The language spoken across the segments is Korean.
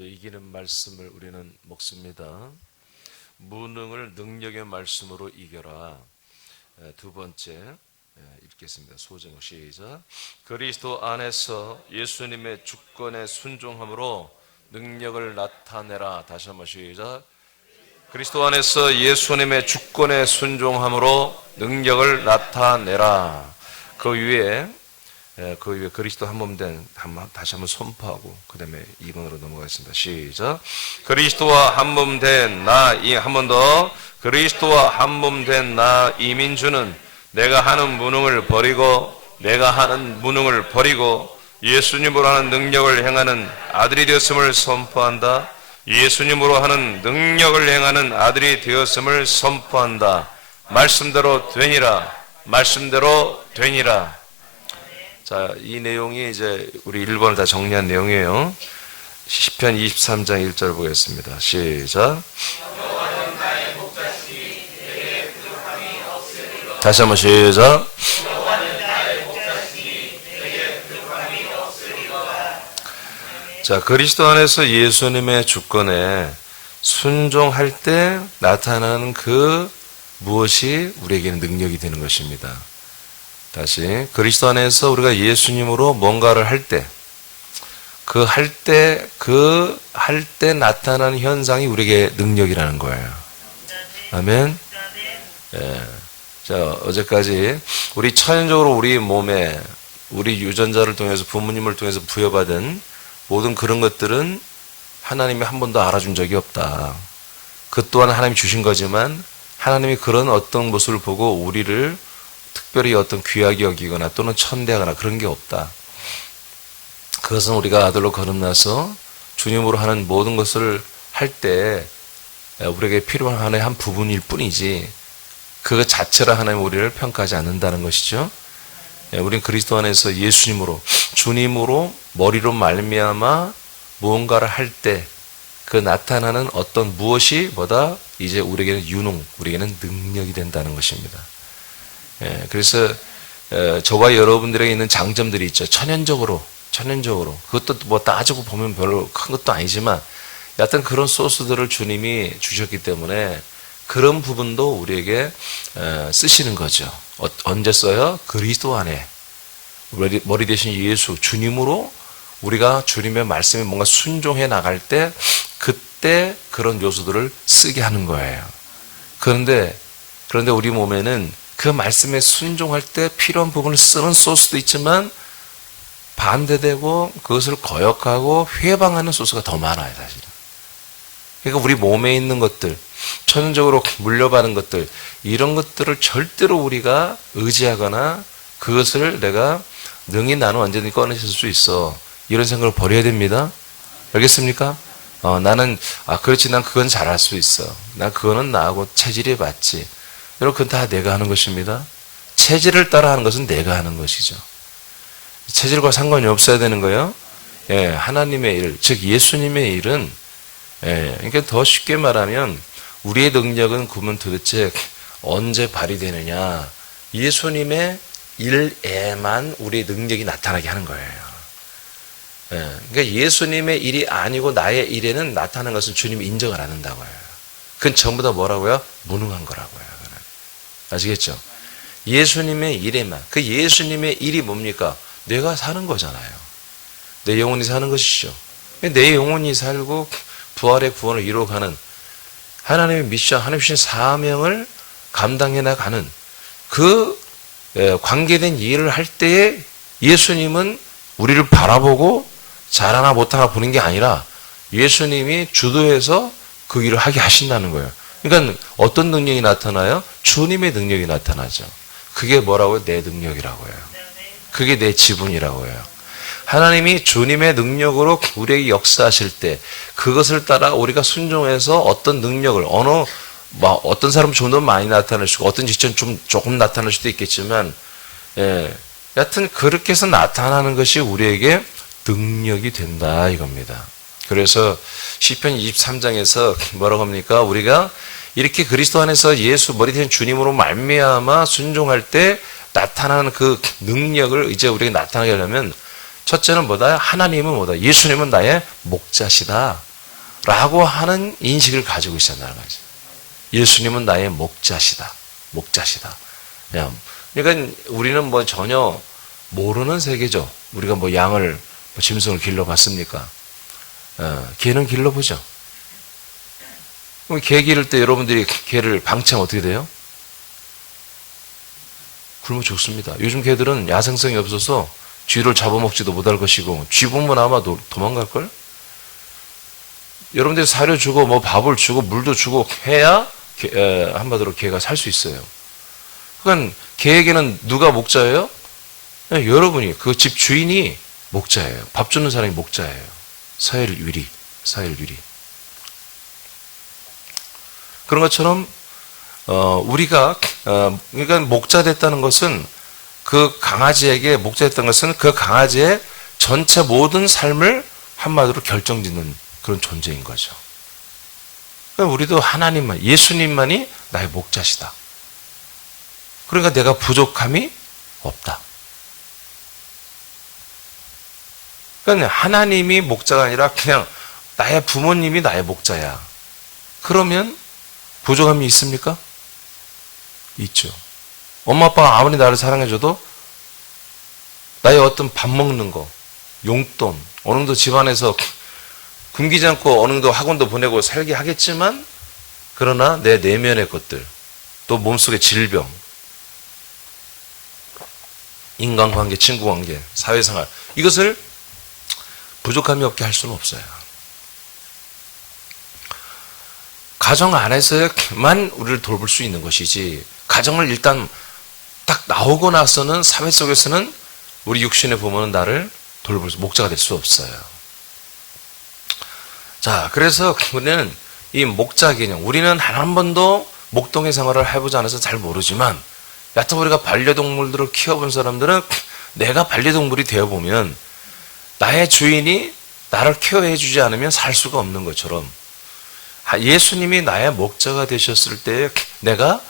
오늘도 이기는 말씀을 우리는 먹습니다. 무능을 능력의 말씀으로 이겨라. 두 번째 읽겠습니다. 소제목 시작. 그리스도 안에서 예수님의 주권에 순종함으로 능력을 나타내라. 다시 한번 시작. 그리스도 안에서 예수님의 주권에 순종함으로 능력을 나타내라. 그 위에 그리스도 한 몸 된 다시 한번 선포하고 그 다음에 2번으로 넘어가겠습니다. 시작. 그리스도와 한 몸 된 나 한 번 더. 그리스도와 한 몸 된 나 이민주는 내가 하는 무능을 버리고 예수님으로 하는 능력을 행하는 아들이 되었음을 선포한다. 예수님으로 하는 능력을 행하는 아들이 되었음을 선포한다. 말씀대로 되니라. 말씀대로 되니라. 자, 이 내용이 이제 우리 1번을 다 정리한 내용이에요. 시편 23장 1절 보겠습니다. 시작. 다시 한번 시작. 자, 그리스도 안에서 예수님의 주권에 순종할 때 나타나는 그 무엇이 우리에게는 능력이 되는 것입니다. 다시 그리스도 안에서 우리가 예수님으로 뭔가를 할 때 할 때 나타나는 현상이 우리에게 능력이라는 거예요. 아멘. 예. 자, 어제까지 우리 천연적으로 우리 몸에 우리 유전자를 통해서 부모님을 통해서 부여받은 모든 그런 것들은 하나님이 한 번도 알아준 적이 없다. 그 또한 하나님이 주신 거지만 하나님이 그런 어떤 모습을 보고 우리를 특별히 어떤 귀하게 여기거나 또는 천대하거나 그런 게 없다. 그것은 우리가 아들로 거듭나서 주님으로 하는 모든 것을 할 때 우리에게 필요한 하나의 한 부분일 뿐이지 그것 자체라 하나님 우리를 평가하지 않는다는 것이죠. 우리는 그리스도 안에서 예수님으로 주님으로 머리로 말미암아 무언가를 할 때 그 나타나는 어떤 무엇이 뭐다? 이제 우리에게는 우리에게는 능력이 된다는 것입니다. 그래서 저와 여러분들에게 있는 장점들이 있죠. 천연적으로 그것도 뭐 따지고 보면 별로 큰 것도 아니지만 여하튼 그런 소스들을 주님이 주셨기 때문에 그런 부분도 우리에게 쓰시는 거죠. 언제 써요? 그리스도 안에 머리 대신 예수 주님으로 우리가 주님의 말씀에 뭔가 순종해 나갈 때 그때 그런 요소들을 쓰게 하는 거예요. 그런데 우리 몸에는 그 말씀에 순종할 때 필요한 부분을 쓰는 소스도 있지만 반대되고 그것을 거역하고 회방하는 소스가 더 많아요, 사실은. 그러니까 우리 몸에 있는 것들, 천연적으로 물려받은 것들, 이런 것들을 절대로 우리가 의지하거나 그것을 내가 능히 나는 언제든지 꺼내실 수 있어. 이런 생각을 버려야 됩니다. 알겠습니까? 그렇지, 난 그건 잘할 수 있어. 난 그거는 나하고 체질이 맞지. 여러분, 그건 다 내가 하는 것입니다. 체질을 따라 하는 것은 내가 하는 것이죠. 체질과 상관이 없어야 되는 거예요. 하나님의 일, 즉 예수님의 일은, 그러니까 더 쉽게 말하면 우리의 능력은 그러면 도대체 언제 발휘되느냐? 예수님의 일에만 우리의 능력이 나타나게 하는 거예요. 그러니까 예수님의 일이 아니고 나의 일에는 나타나는 것은 주님이 인정을 안 한다고요. 그건 전부 다 뭐라고요? 무능한 거라고요. 아시겠죠? 예수님의 일에만. 그 예수님의 일이 뭡니까? 내가 사는 거잖아요. 내 영혼이 사는 것이죠. 내 영혼이 살고 부활의 구원을 이루어가는 하나님의 미션, 하나님 주신 사명을 감당해 나가는 그 관계된 일을 할 때에 예수님은 우리를 바라보고 잘하나 못하나 보는 게 아니라 예수님이 주도해서 그 일을 하게 하신다는 거예요. 그러니까 어떤 능력이 나타나요? 주님의 능력이 나타나죠. 그게 뭐라고요? 내 능력이라고요. 그게 내 지분이라고 해요. 하나님이 주님의 능력으로 우리에게 역사하실 때 그것을 따라 우리가 순종해서 어떤 능력을 어떤 사람은 좀 더 많이 나타낼 수고 어떤 지체는 조금 나타날 수도 있겠지만 여하튼 그렇게 해서 나타나는 것이 우리에게 능력이 된다 이겁니다. 그래서 시편 23장에서 뭐라고 합니까? 우리가 이렇게 그리스도 안에서 예수 머리 대신 주님으로 말미암아 순종할 때 나타나는 그 능력을 이제 우리에게 나타나게 하려면 첫째는 뭐다? 하나님은 뭐다? 예수님은 나의 목자시다. 라고 하는 인식을 가지고 있었다는 거죠. 예수님은 나의 목자시다. 목자시다. 그러니까 우리는 뭐 전혀 모르는 세계죠. 우리가 뭐 양을, 뭐 짐승을 길러봤습니까? 개는 길러보죠. 그럼 개 기를 때 여러분들이 개를 방치하면 어떻게 돼요? 굶어 죽습니다. 요즘 개들은 야생성이 없어서 쥐를 잡아먹지도 못할 것이고, 쥐 보면 아마 도망갈걸? 여러분들이 사료 주고, 뭐 밥을 주고, 물도 주고 해야 한마디로 개가 살 수 있어요. 그러니까 개에게는 누가 목자예요? 여러분이, 그 집 주인이 목자예요. 밥 주는 사람이 목자예요. 사일위리. 그런 것처럼 우리가 그러니까 목자 됐다는 것은 그 강아지에게 목자 됐다는 것은 그 강아지의 전체 모든 삶을 한마디로 결정짓는 그런 존재인 거죠. 그러니까 우리도 하나님만, 예수님만이 나의 목자시다. 그러니까 내가 부족함이 없다. 그러니까 하나님이 목자가 아니라 그냥 나의 부모님이 나의 목자야. 그러면 부족함이 있습니까? 있죠. 엄마 아빠가 아무리 나를 사랑해줘도 나의 어떤 밥 먹는 거, 용돈, 어느 정도 집안에서 굶기지 않고 어느 정도 학원도 보내고 살게 하겠지만, 그러나 내 내면의 것들, 또 몸속의 질병, 인간관계, 친구관계, 사회생활, 이것을 부족함이 없게 할 수는 없어요. 가정 안에서만 우리를 돌볼 수 있는 것이지, 가정을 일단 딱 나오고 나서는 사회 속에서는 우리 육신의 부모는 나를 돌볼 목자가 될 수 없어요. 자, 그래서 우리는 이 목자 개념, 우리는 한 번도 목동의 생활을 해보지 않아서 잘 모르지만, 여하튼 우리가 반려동물들을 키워본 사람들은 내가 반려동물이 되어보면 나의 주인이 나를 케어해주지 않으면 살 수가 없는 것처럼, 예수님이 나의 목자가 되셨을 때 내가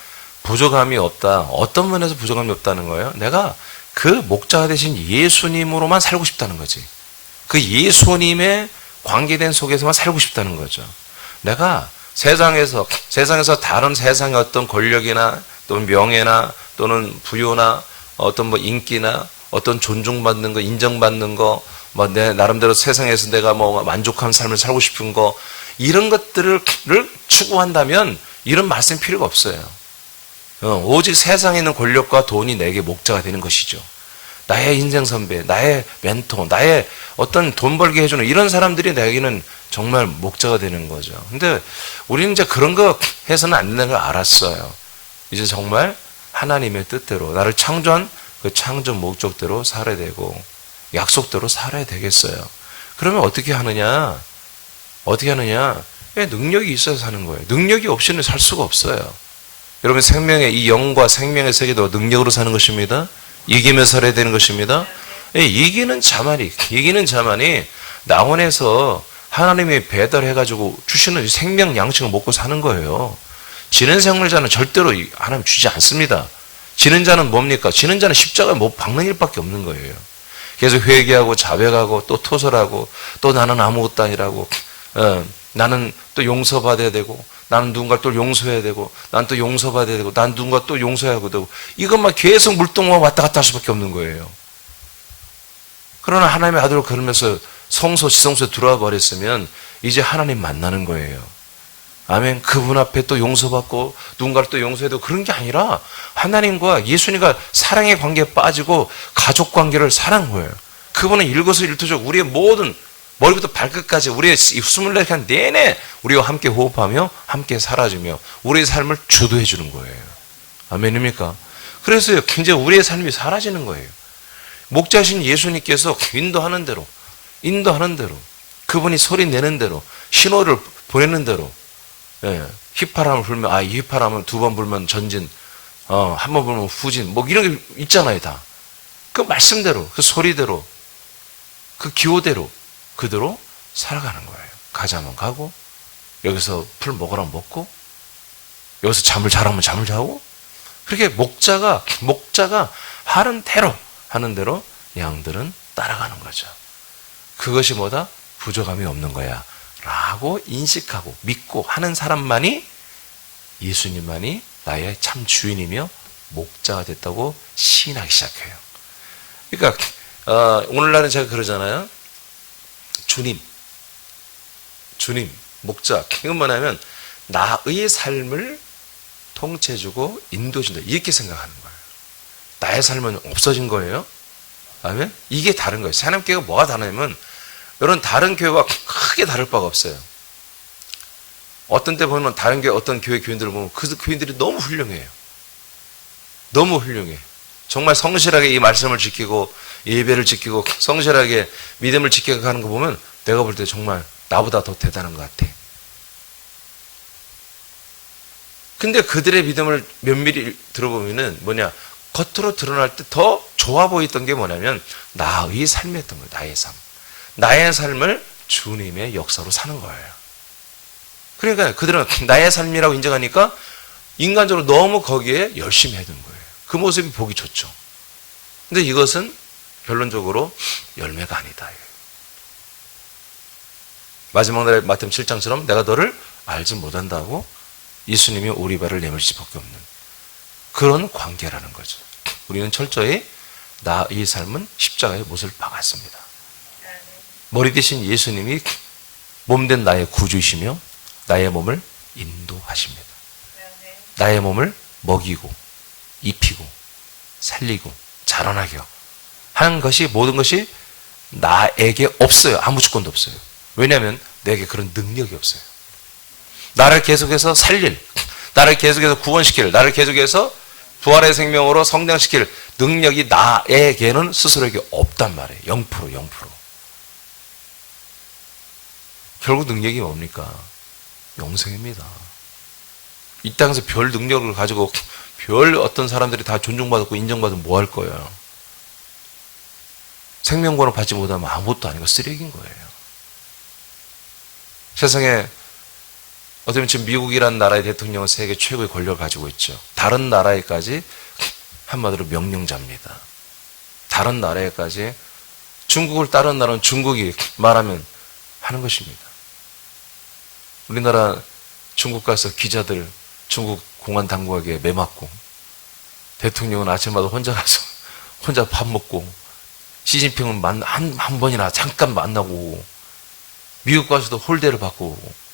부족함이 없다. 어떤 면에서 부족함이 없다는 거예요? 내가 그 목자가 되신 예수님으로만 살고 싶다는 거지. 그 예수님의 관계된 속에서만 살고 싶다는 거죠. 내가 세상에서 다른 세상의 어떤 권력이나 또는 명예나 또는 부요나 어떤 뭐 인기나 어떤 존중받는 거, 인정받는 거, 뭐 내 나름대로 세상에서 내가 뭐 만족한 삶을 살고 싶은 거, 이런 것들을 추구한다면 이런 말씀 필요가 없어요. 오직 세상에 있는 권력과 돈이 내게 목자가 되는 것이죠. 나의 인생 선배, 나의 멘토, 나의 어떤 돈 벌게 해주는 이런 사람들이 내게는 정말 목자가 되는 거죠. 근데 우리는 이제 그런 거 해서는 안 된다는 걸 알았어요. 이제 정말 하나님의 뜻대로, 나를 창조한 그 창조 목적대로 살아야 되고, 약속대로 살아야 되겠어요. 그러면 어떻게 하느냐? 능력이 있어야 사는 거예요. 능력이 없이는 살 수가 없어요. 여러분, 생명의 이 영과 생명의 세계도 능력으로 사는 것입니다. 이기며 살아야 되는 것입니다. 이기는 자만이 낙원에서 하나님이 배달해가지고 주시는 생명 양식을 먹고 사는 거예요. 지는 생물자는 절대로 하나님 주지 않습니다. 지는 자는 뭡니까? 지는 자는 십자가에 못 박는 일밖에 없는 거예요. 계속 회개하고 자백하고 또 토설하고 또 나는 아무것도 아니라고, 나는 또 용서받아야 되고, 나는 누군가 또 용서해야 되고, 난 또 용서받아야 되고, 난 누군가 또 용서해야 되고, 이것만 계속 물동만 왔다 갔다 할 수밖에 없는 거예요. 그러나 하나님의 아들로 걸으면서 지성소에 들어와 버렸으면 이제 하나님 만나는 거예요. 아멘. 그분 앞에 또 용서받고 누군가를 또 용서해야 되고, 그런 게 아니라 하나님과 예수님과 사랑의 관계에 빠지고 가족 관계를 사랑한 거예요. 그분은 일거수일투족 우리의 모든 머리부터 발끝까지 우리의 24시간 내내 우리와 함께 호흡하며 함께 살아주며 우리의 삶을 주도해 주는 거예요. 아멘입니까? 그래서 굉장히 우리의 삶이 사라지는 거예요. 목자신 예수님께서 인도하는 대로 그분이 소리 내는 대로 신호를 보내는 대로, 휘파람을 불면 이 휘파람은 2번 불면 전진, 한 번 불면 후진, 뭐 이런 게 있잖아요. 다 그 말씀대로, 그 소리대로, 그 기호대로 그대로 살아가는 거예요. 가자면 가고, 여기서 풀 먹으라면 먹고, 여기서 잠을 자라면 잠을 자고, 그렇게 목자가 하는 대로 양들은 따라가는 거죠. 그것이 뭐다? 부족함이 없는 거야. 라고 인식하고 믿고 하는 사람만이 예수님만이 나의 참 주인이며 목자가 됐다고 시인하기 시작해요. 그러니까 오늘날은 제가 그러잖아요. 주님, 목자. 이건 뭐냐면 나의 삶을 통째해주고 인도해준다. 이렇게 생각하는 거예요. 나의 삶은 없어진 거예요. 아멘? 이게 다른 거예요. 새하나님교회가 뭐가 다르냐면 여러분 다른 교회와 크게 다를 바가 없어요. 어떤 때 보면 다른 교회 어떤 교회 교인들을 보면 그 교인들이 너무 훌륭해요. 너무 훌륭해. 정말 성실하게 이 말씀을 지키고 예배를 지키고 성실하게 믿음을 지키고 가는 거 보면 내가 볼 때 정말 나보다 더 대단한 것 같아. 근데 그들의 믿음을 면밀히 들어보면은 뭐냐, 겉으로 드러날 때 더 좋아 보였던 게 뭐냐면 나의 삶이었던 거예요. 나의 삶. 나의 삶을 주님의 역사로 사는 거예요. 그러니까 그들은 나의 삶이라고 인정하니까 인간적으로 너무 거기에 열심히 해둔 거예요. 그 모습이 보기 좋죠. 근데 이것은 결론적으로 열매가 아니다. 마지막 날에 마태복음 7장처럼 내가 너를 알지 못한다고 예수님이 오리발을 내밀 수밖에 없는 그런 관계라는 거죠. 우리는 철저히 나의 삶은 십자가의 못을 박았습니다. 머리 대신 예수님이 몸된 나의 구주이시며 나의 몸을 인도하십니다. 나의 몸을 먹이고 입히고 살리고 자라나게 하는 것이 모든 것이 나에게 없어요. 아무 주권도 없어요. 왜냐하면 내게 그런 능력이 없어요. 나를 계속해서 살릴, 나를 계속해서 구원시킬, 나를 계속해서 부활의 생명으로 성장시킬 능력이 나에게는 스스로에게 없단 말이에요. 0%. 결국 능력이 뭡니까? 영생입니다. 이 땅에서 별 능력을 가지고 별 어떤 사람들이 다 존중받았고 인정받으면 뭐 할 거예요? 생명권을 받지 못하면 아무것도 아니고 쓰레기인 거예요. 세상에 어쩌면 지금 미국이라는 나라의 대통령은 세계 최고의 권력을 가지고 있죠. 다른 나라에까지 한마디로 명령자입니다. 다른 나라에까지 중국을 따르는 나라는 중국이 말하면 하는 것입니다. 우리나라 중국 가서 기자들 중국 공안 당국에게 매맞고 대통령은 아침마다 혼자 가서 혼자 밥 먹고 시진핑은 한 번이나 잠깐 만나고 미국 가서도 홀대를 받고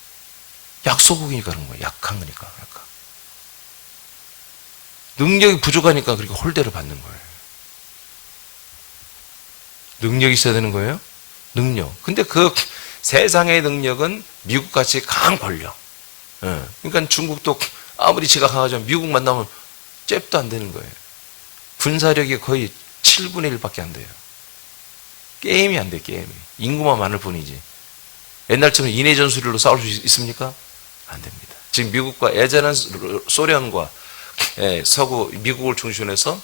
약소국이니까 그런 거예요. 약한 거니까. 약간. 능력이 부족하니까 그렇게 홀대를 받는 거예요. 능력이 있어야 되는 거예요? 능력. 근데 그 세상의 능력은 미국같이 강한 권력. 그러니까 중국도 아무리 지가 강하지만 미국 만나면 잽도 안 되는 거예요. 군사력이 거의 7분의 1밖에 안 돼요. 게임이 안 돼, 게임이. 인구만 많을 뿐이지. 옛날처럼 인해 전술로 싸울 수 있습니까? 안 됩니다. 지금 미국과 예전엔 소련과 서구 미국을 중심으로 해서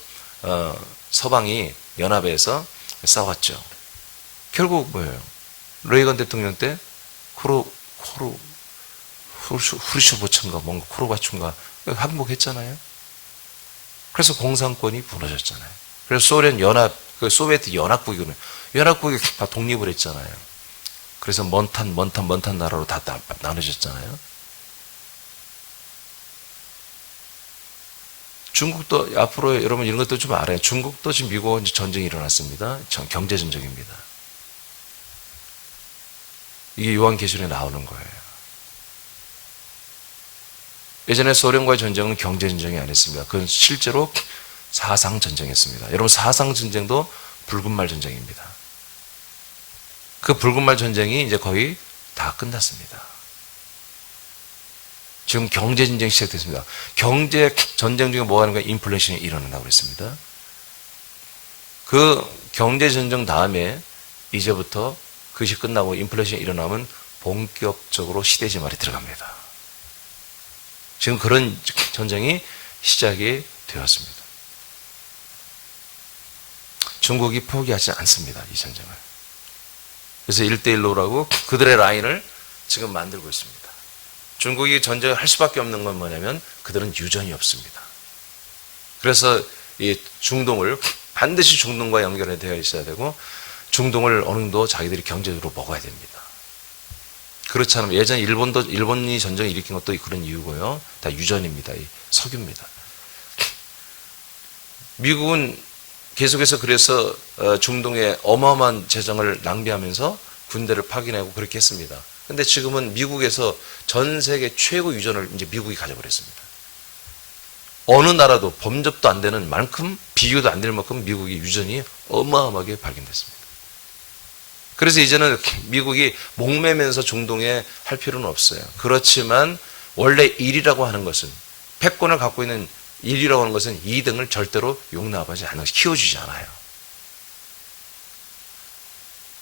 서방이 연합해서 싸웠죠. 결국 뭐예요? 레이건 대통령 때 후르쇼프처인가 뭔가 코르바초인가 항복했잖아요. 그래서 공산권이 무너졌잖아요. 그래서 소련 연합, 그 소비에트 연합국이 다 독립을 했잖아요. 그래서 먼탄 나라로 다 나눠졌잖아요. 중국도 앞으로 여러분 이런 것도 좀 알아요. 중국도 지금 미국과 전쟁이 일어났습니다. 경제 전쟁입니다. 이게 요한계시록에 나오는 거예요. 예전에 소련과의 전쟁은 경제 전쟁이 아니었습니다. 그건 실제로 사상 전쟁이었습니다. 여러분 사상 전쟁도 붉은 말 전쟁입니다. 그 붉은 말 전쟁이 이제 거의 다 끝났습니다. 지금 경제 전쟁이 시작됐습니다. 경제 전쟁 중에 뭐가 하는 거예요? 인플레이션이 일어난다고 그랬습니다. 그 경제 전쟁 다음에 이제부터 그것이 끝나고 인플레이션이 일어나면 본격적으로 시대지 말이 들어갑니다. 지금 그런 전쟁이 시작이 되었습니다. 중국이 포기하지 않습니다. 이 전쟁을. 그래서 1대1로라고 그들의 라인을 지금 만들고 있습니다. 중국이 전쟁을 할 수밖에 없는 건 뭐냐면 그들은 유전이 없습니다. 그래서 이 중동을 반드시 중동과 연결이 되어 있어야 되고 중동을 어느 정도 자기들이 경제적으로 먹어야 됩니다. 그렇지 않으면 예전에 일본이 전쟁을 일으킨 것도 그런 이유고요. 다 유전입니다. 이 석유입니다. 미국은 계속해서 그래서 중동에 어마어마한 재정을 낭비하면서 군대를 파견하고 그렇게 했습니다. 근데 지금은 미국에서 전 세계 최고 유전을 이제 미국이 가져버렸습니다. 어느 나라도 범접도 안 되는 만큼, 비교도 안 될 만큼 미국의 유전이 어마어마하게 발견됐습니다. 그래서 이제는 미국이 목매면서 중동에 할 필요는 없어요. 그렇지만 원래 1위라고 하는 것은, 패권을 갖고 있는 1위라고 하는 것은 2등을 절대로 용납하지 않아요. 키워주지 않아요.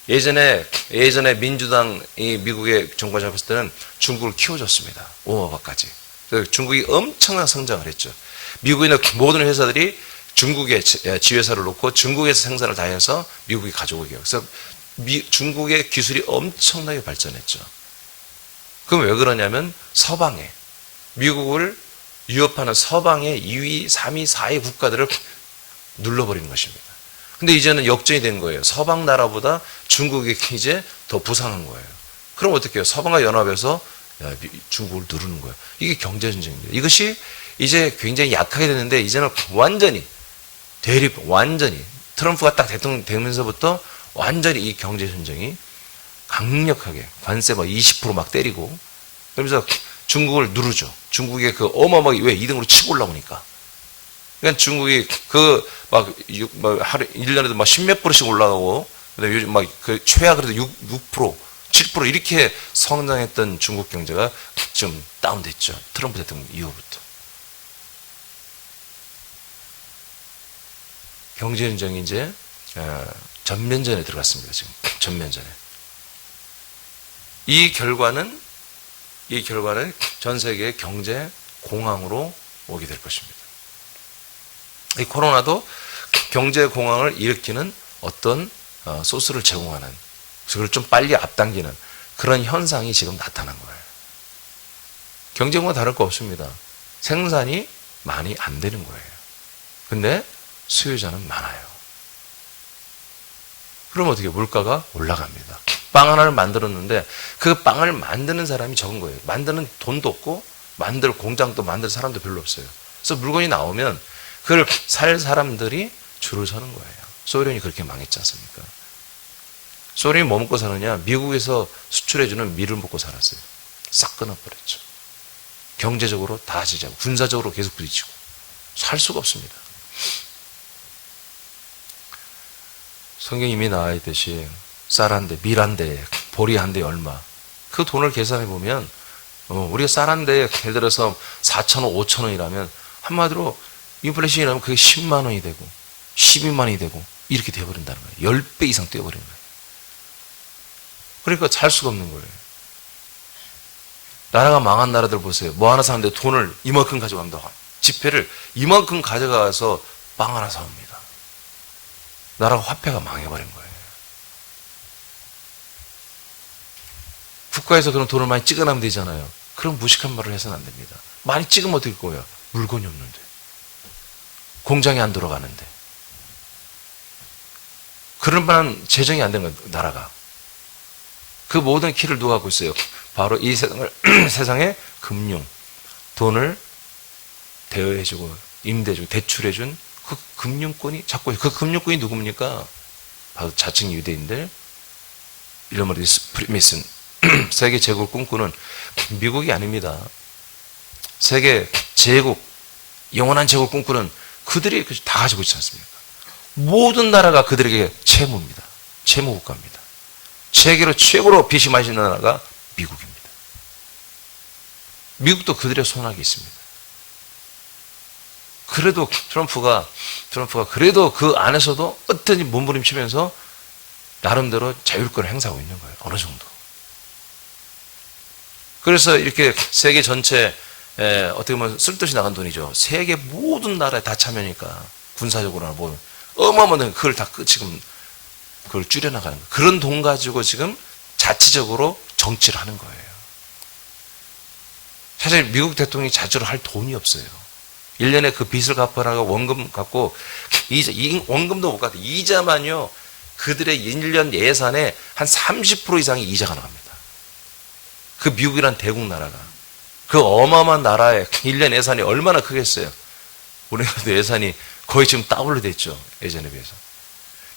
예전에 민주당이 미국의 정권 잡았을 때는 중국을 키워줬습니다. 5억까지. 중국이 엄청난 성장을 했죠. 미국에 있는 모든 회사들이 중국에 지회사를 놓고 중국에서 생산을 다 해서 미국이 가져오게 해요. 그래서 중국의 기술이 엄청나게 발전했죠. 그럼 왜 그러냐면 서방에, 미국을 위협하는 서방의 2위, 3위, 4위 국가들을 눌러버리는 것입니다. 근데 이제는 역전이 된 거예요. 서방 나라보다 중국이 이제 더 부상한 거예요. 그럼 어떻게 해요? 서방과 연합해서 중국을 누르는 거예요. 이게 경제전쟁입니다. 이것이 이제 굉장히 약하게 됐는데 이제는 완전히 완전히 트럼프가 딱 대통령 되면서부터 완전히 이 경제전쟁이 강력하게 관세 막 20% 때리고 그러면서 중국을 누르죠. 중국의 그 어마어마하게 왜 2등으로 치고 올라오니까. 그러니까 중국이 하루 1년에도 막 10몇 %씩 올라가고 그다음에 요즘 막 그 최하 그래도 6%, 7% 이렇게 성장했던 중국 경제가 좀 다운됐죠. 트럼프 대통령 이후부터. 경제전쟁이 이제 전면전에 들어갔습니다. 지금 전면전에. 이 결과는 전 세계의 경제 공황으로 오게 될 것입니다. 이 코로나도 경제 공황을 일으키는 어떤 소스를 제공하는, 그걸 좀 빨리 앞당기는 그런 현상이 지금 나타난 거예요. 경제 공황은 다를 거 없습니다. 생산이 많이 안 되는 거예요. 근데 수요자는 많아요. 그럼 어떻게 물가가 올라갑니다. 빵 하나를 만들었는데 그 빵을 만드는 사람이 적은 거예요. 만드는 돈도 없고 만들 공장도 만들 사람도 별로 없어요. 그래서 물건이 나오면 그걸 살 사람들이 줄을 서는 거예요. 소련이 그렇게 망했지 않습니까? 소련이 뭐 먹고 사느냐? 미국에서 수출해주는 밀을 먹고 살았어요. 싹 끊어버렸죠. 경제적으로 다 지지하고 군사적으로 계속 부딪히고 살 수가 없습니다. 성경에 이미 나와 있듯이 쌀 한 대, 밀 한 대, 보리 한 대 얼마. 그 돈을 계산해 보면 우리가 쌀 한 대 예를 들어서 4,000원, 5,000원이라면 한마디로 인플레이션이라면 그게 10만 원이 되고 12만 원이 되고 이렇게 되어버린다는 거예요. 10배 이상 뛰어버리는 거예요. 그러니까 살 수가 없는 거예요. 나라가 망한 나라들 보세요. 뭐 하나 사는데 돈을 이만큼 가져간다. 지폐를 이만큼 가져가서 빵 하나 사옵니다. 나라가 화폐가 망해버린 거예요. 국가에서 그런 돈을 많이 찍어내면 되잖아요. 그런 무식한 말을 해서는 안 됩니다. 많이 찍으면 어떻게 거예요? 물건이 없는데. 공장이 안 돌아가는데. 그럴 만한 재정이 안 되는 거예요, 나라가. 그 모든 키를 누가 갖고 있어요? 바로 이 세상의 금융, 돈을 대여해주고, 임대해주고, 대출해준 그 금융권이 잡고 있어요. 그 금융권이 누굽니까? 바로 자칭 유대인들, 이런 말이 프리메이슨, 세계 제국을 꿈꾸는 미국이 아닙니다. 세계 제국, 영원한 제국을 꿈꾸는 그들이 다 가지고 있지 않습니까? 모든 나라가 그들에게 채무입니다. 채무 국가입니다. 세계로 최고로 빚이 많이 있는 나라가 미국입니다. 미국도 그들의 손아귀 있습니다. 그래도 트럼프가 그래도 그 안에서도 어떤지 몸부림치면서 나름대로 자율권을 행사하고 있는 거예요. 어느 정도. 그래서 이렇게 세계 전체 어떻게 보면 쓸데없이 나간 돈이죠. 세계 모든 나라에 다 참여니까 군사적으로나 뭐 어마어마한 그걸 다 지금 그걸 줄여나가는 거예요. 그런 돈 가지고 지금 자치적으로 정치를 하는 거예요. 사실 미국 대통령이 자주로 할 돈이 없어요. 1년에 그 빚을 갚아나가 원금 갚고 원금도 못 갚고 이자만요. 그들의 1년 예산의 한 30% 이상이 이자가 나갑니다. 그 미국이란 대국 나라가. 그 어마어마한 나라의 1년 예산이 얼마나 크겠어요. 우리나라도 예산이 거의 지금 더블로 됐죠. 예전에 비해서.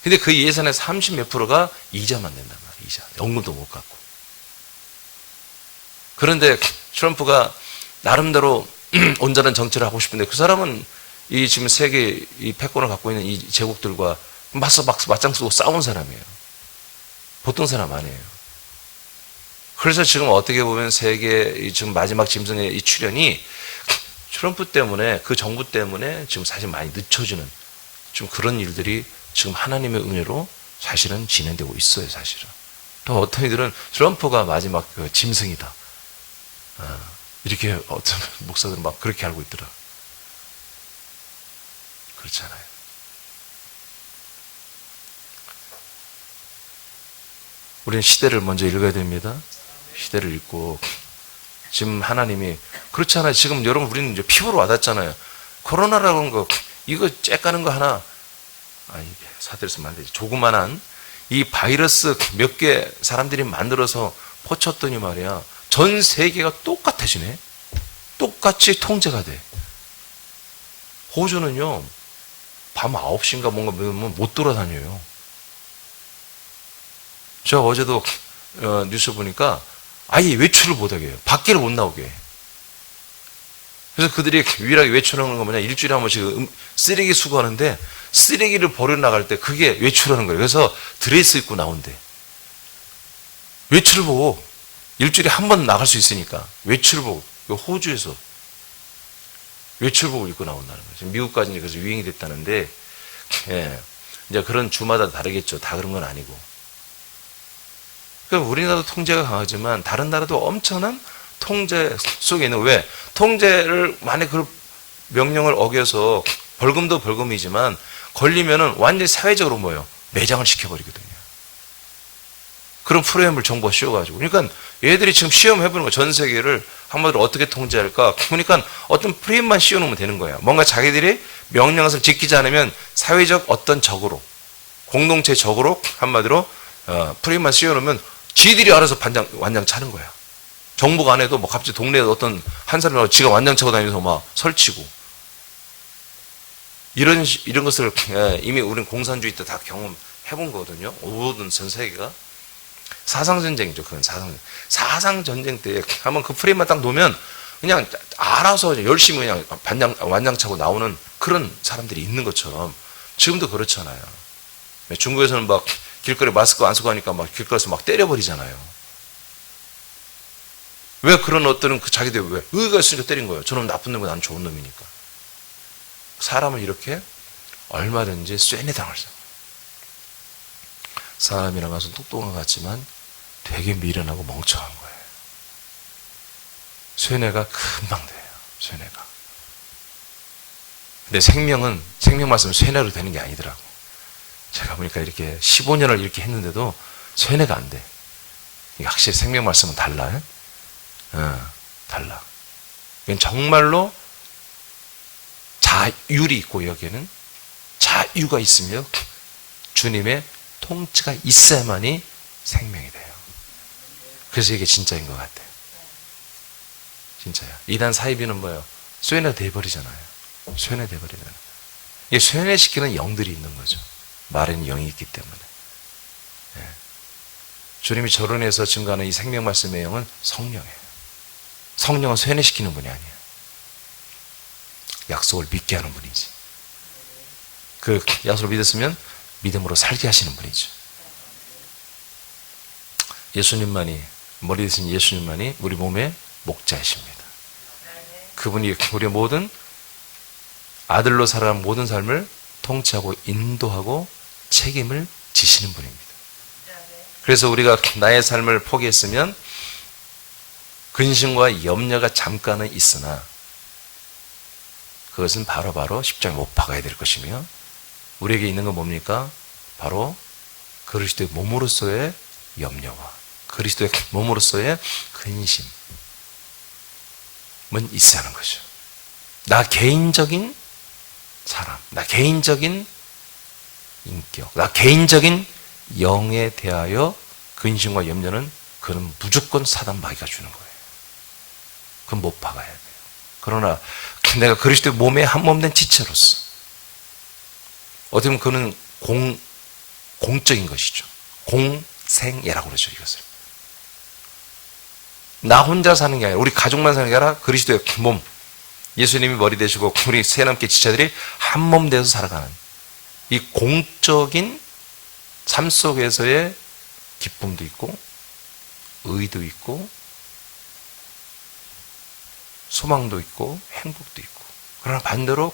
근데 그 예산의 30 몇 프로가 이자만 낸단 말이에요. 이자. 연금도 못 갚고. 그런데 트럼프가 나름대로 온전한 정치를 하고 싶은데 그 사람은 이 지금 세계 이 패권을 갖고 있는 이 제국들과 맞짱 쓰고 싸운 사람이에요. 보통 사람 아니에요. 그래서 지금 어떻게 보면 세계 지금 마지막 짐승의 이 출현이 트럼프 때문에 그 정부 때문에 지금 사실 많이 늦춰지는 좀 그런 일들이 지금 하나님의 은혜로 사실은 진행되고 있어요, 사실은. 또 어떤 이들은 트럼프가 마지막 그 짐승이다. 이렇게 어떤 목사들은 막 그렇게 알고 있더라. 그렇잖아요. 우리는 시대를 먼저 읽어야 됩니다. 시대를 읽고 지금 하나님이 그렇잖아요. 지금 여러분 우리는 이제 피부로 와닿잖아요. 코로나라는 거 이거 쬐까는 거 하나 사태를 쓰면 안 되지. 조그만한 이 바이러스 몇 개 사람들이 만들어서 퍼쳤더니 말이야. 전 세계가 똑같아지네. 똑같이 통제가 돼. 호주는요. 밤 9시인가 뭔가 못 돌아다녀요. 제가 어제도 뉴스 보니까 아예 외출을 못하게 해요. 밖에를 못 나오게 해. 그래서 그들이 유일하게 외출하는 건 뭐냐. 일주일에 한 번씩 쓰레기 수거하는데 쓰레기를 버려 나갈 때 그게 외출하는 거예요. 그래서 드레스 입고 나온대. 외출을 보고 일주일에 한 번 나갈 수 있으니까 외출을 보고 호주에서 외출복을 입고 나온다는 거예요. 지금 미국까지 그래서 유행이 됐다는데, 예. 이제 그런 주마다 다르겠죠. 다 그런 건 아니고. 그러니까 우리나라도 통제가 강하지만 다른 나라도 엄청난 통제 속에 있는, 왜? 통제를 만약 그 명령을 어겨서 벌금도 벌금이지만 걸리면은 완전히 사회적으로 뭐예요? 매장을 시켜버리거든요. 그런 프로그램을 정부가 씌워가지고. 그러니까 얘들이 지금 시험해보는 거야. 전 세계를 한마디로 어떻게 통제할까? 그러니까 어떤 프레임만 씌워놓으면 되는 거야. 뭔가 자기들이 명령을 지키지 않으면 사회적 어떤 적으로, 공동체 적으로 한마디로 프레임만 씌워놓으면 지들이 알아서 완장 차는 거야. 정부가 안 해도 뭐 갑자기 동네에 어떤 한 사람이 지가 완장 차고 다니면서 막 설치고. 이런 것을 이미 우리는 공산주의 때 다 경험해본 거거든요. 모든 전 세계가. 사상전쟁이죠. 그건 사상전쟁 때 한번 그 프레임만 딱 놓으면 그냥 알아서 열심히 그냥 완장 차고 나오는 그런 사람들이 있는 것처럼 지금도 그렇잖아요. 중국에서는 막 길거리 마스크 안 쓰고 하니까 막 길거리에서 막 때려버리잖아요. 왜 그런 어떤 자기들 왜 의의가 있으니까 때린 거예요. 저놈 나쁜 놈이고 난 좋은 놈이니까. 사람을 이렇게 얼마든지 쇠뇌당할 수. 사람이란 것은 똑똑한 것 같지만 되게 미련하고 멍청한 거예요. 쇠뇌가 금방 돼요. 쇠뇌가. 근데 생명 말씀은 쇠뇌로 되는 게 아니더라고. 제가 보니까 이렇게 15년을 이렇게 했는데도 쇠뇌가 안 돼. 이게 확실히 생명 말씀은 달라. 달라. 이건 정말로 자율이 있고 여기에는 자유가 있으며 주님의 통치가 있어야만이 생명이 돼요. 그래서 이게 진짜인 것 같아요. 진짜야. 이단 사이비는 뭐예요? 쇠뇌돼버리잖아요. 쇠뇌돼버리잖아요. 이게 쇠뇌시키는 영들이 있는 거죠. 말에는 영이 있기 때문에. 예. 주님이 저론에서 증거하는 이 생명 말씀의 영은 성령이에요. 성령은 쇠뇌시키는 분이 아니에요. 약속을 믿게 하는 분이지. 그 약속을 믿었으면 믿음으로 살게 하시는 분이죠. 예수님만이, 머리 대신 예수님만이 우리 몸의 목자이십니다. 그분이 우리의 모든 아들로 살아가는 모든 삶을 통치하고 인도하고 책임을 지시는 분입니다. 그래서 우리가 나의 삶을 포기했으면 근심과 염려가 잠깐은 있으나 그것은 바로 십자가에 못 박아야 될 것이며 우리에게 있는 건 뭡니까? 바로 그리스도의 몸으로서의 염려와 그리스도의 몸으로서의 근심은 있어야 하는 거죠. 나 개인적인 사람, 나 개인적인 인격, 나 개인적인 영에 대하여 근심과 염려는 그는 무조건 사단 마귀가 주는 거예요. 그건 못 박아야 돼요. 그러나 내가 그리스도의 몸에 한 몸 된 지체로서 어떻게 보면 그는 공적인 것이죠. 공생애라고 그러죠. 이것을. 나 혼자 사는 게 아니라 우리 가족만 사는 게 아니라 그리스도의 몸, 예수님이 머리 되시고 우리 세남계 지체들이 한 몸 되어서 살아가는 이 공적인 삶 속에서의 기쁨도 있고 의도 있고 소망도 있고 행복도 있고, 그러나 반대로